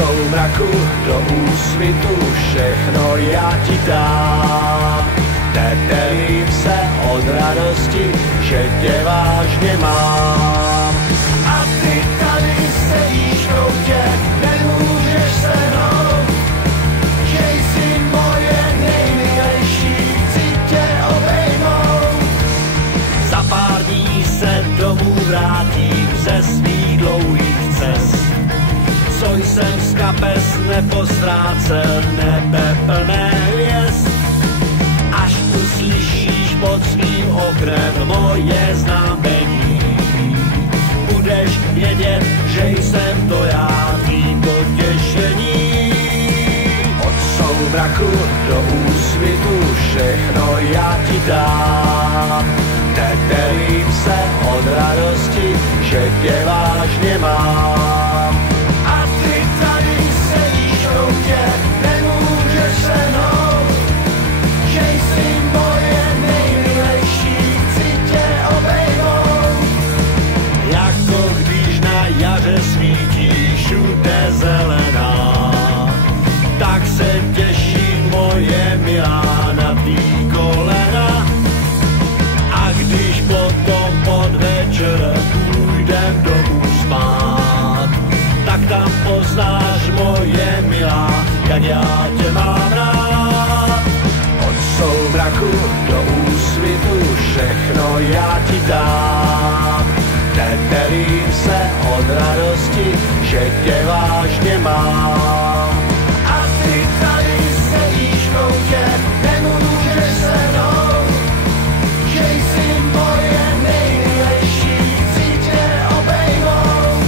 soumraku do úsvitu všechno já ti dám. Tetelím se od radosti, že tě vážně mám. A ty tady sedíš v koutě, nemůžeš se hnout, že jsi moje nejmilejší, chci tě obejmout. Za pár dní se domů vrátím ze svých dlouhých cest, co jsem z kapes nepostrácel, nebe plné hvězd. Až uslyšíš pod svým oknem moje znamení, budeš vědět, že jsem to já, tvý potěšení. Od soumraku do úsvitu všechno já ti dám. Tetelím se od radosti, že tě vážně mám. A ty tady sedíš v koutě, nemůžeš se hnout, že jsi moje nejmilejší, chci tě obejmout. Jako když na jaře svítí všude zelená, tak se těší moje milá na tý kolena. A když potom podvečer půjdem domů spát, tak tam poznáš moje milá, jak já tě mám rád. Od soumraku do úsvitu všechno já ti dám. Tetelím se od radosti, že tě vážně mám. A ty tady sedíš v koutě, nemůžeš se hnout, že jsi moje nejmilejší, chci tě obejmout.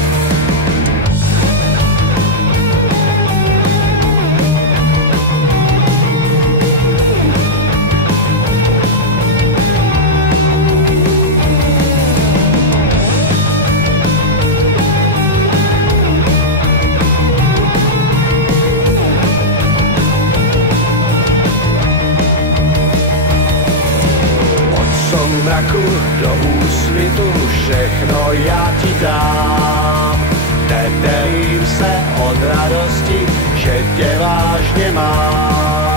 Soumraku do úsvitu všechno já ti dám. Tetelím se od radosti, že tě vážně mám.